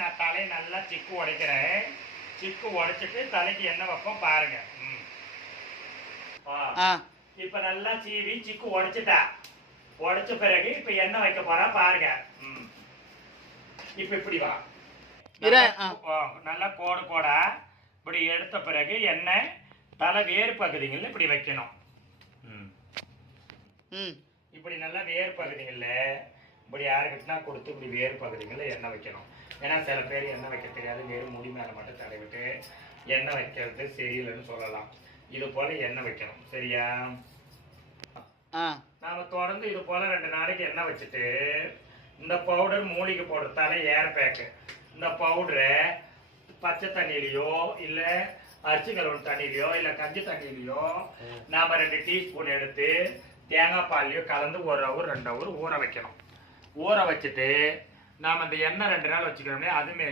நான் தலையை நல்லா சிக்கு உடைக்கிறேன். சிக்கு உடைச்சிட்டு தலைக்கு எண்ணெய் வைப்போம் பாருங்க. இப்ப நல்லா சீவி சிக்கு உடைச்சிட்டா. உடைச்ச பிறகு இப்ப எண்ணெய் வைக்க போறா பாருங்க. இப்ப இப்படி வா, நல்லா கோடு கோடா இப்படி எடுத்த பிறகு எண்ணெய் தலை வேறு பகுதிகளில் இப்படி வைக்கணும். இப்படி நல்லா வேறு பகுதிகளில் இப்படி யாருக்கிட்டனா கொடுத்து இப்படி வேறு பகுதிகளில் எண்ணெய் வைக்கணும். ஏன்னா சில பேர் எண்ணெய் வைக்க தெரியாது, வெறும் முடி மேலே மட்டும் தடவிட்டு எண்ணெய் வைக்கிறது சரியில்லைன்னு சொல்லலாம். இது போல எண்ணெய் வைக்கணும். சரியா? நாம தொடர்ந்து இது போல 2 நாளைக்கு எண்ணெய் வச்சுட்டு இந்த பவுடர் மூலிகை பவுடர் தலை ஏர் பேக்கு, இந்த பவுடரை பச்சை தண்ணியிலையோ இல்லை அரிசி கழுவுன தண்ணியிலையோ இல்லை கஞ்சி தண்ணியிலையோ நாம 2 டீஸ்பூன் எடுத்து தேங்காய் பால்லையோ கலந்து 1 ஹவர் 2 ஹவர் ஊற வைக்கணும். ஊற வச்சுட்டு நாம் இந்த எண்ணெய் 2 நாள் வச்சுக்கிறோம்னே அது மேலே